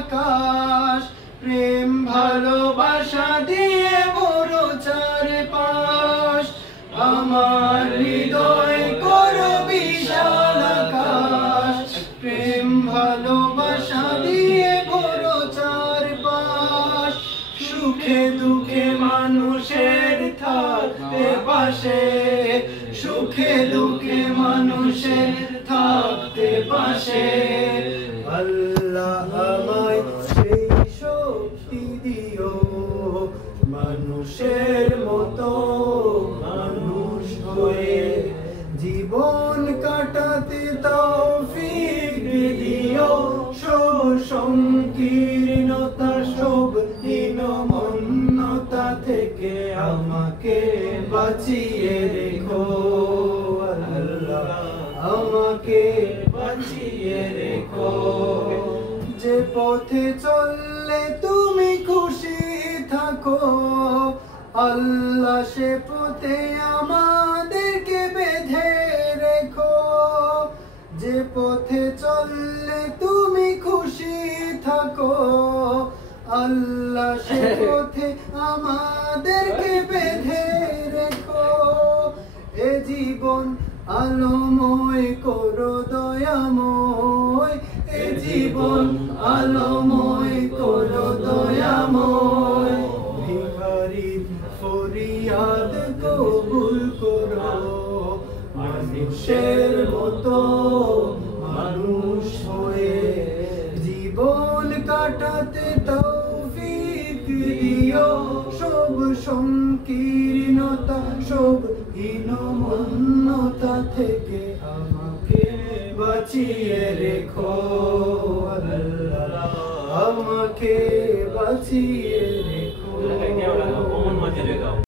আকাশ, প্রেম ভালোবাসা দিয়ে বড় চারপাশ। আমার হৃদয় করো বিশাল আকাশ, প্রেম ভালোবাসা দিয়ে বড় চারপাশ। সুখে দুঃখে মানুষের থাকতে পাশে, সুখে দুঃখে মানুষের থাকতে পাশে। আল্লাহ আমায় সেই শক্তি দিও, মানুষের মতো মানুষ হয়ে জীবন কাটাতে তৌফিক দিও। সব সংকীর্ণতা, সব হীনমন্যতা থেকে আমাকে বাঁচিয়ে রেখো আল্লাহ, আমাকে বাঁচিয়ে রেখো। যে পথে চললে তুমি খুশি থাকো আল্লাহ, সে পথে আমাদেরকে বেঁধে রেখো। যে পথে চললে তুমি খুশি থাকো আল্লাহ, সে পথে আমাদেরকে বেঁধে রেখো। এ জীবন আলোময় করো দয়াময়, এ জীবন আলোময় করো দয়াময়। ভিখারির ফরিয়াদ কবুল করো, মানুষের মতো মানুষ হয়ে জীবন কাটাতে তৌফিক দিও। সব সংকীর্ণতা, সব হীনমন্যতা থেকে আমাকে বাঁচিয়ে রেখো আল্লাহ, আমাকে বাঁচিয়ে রেখো।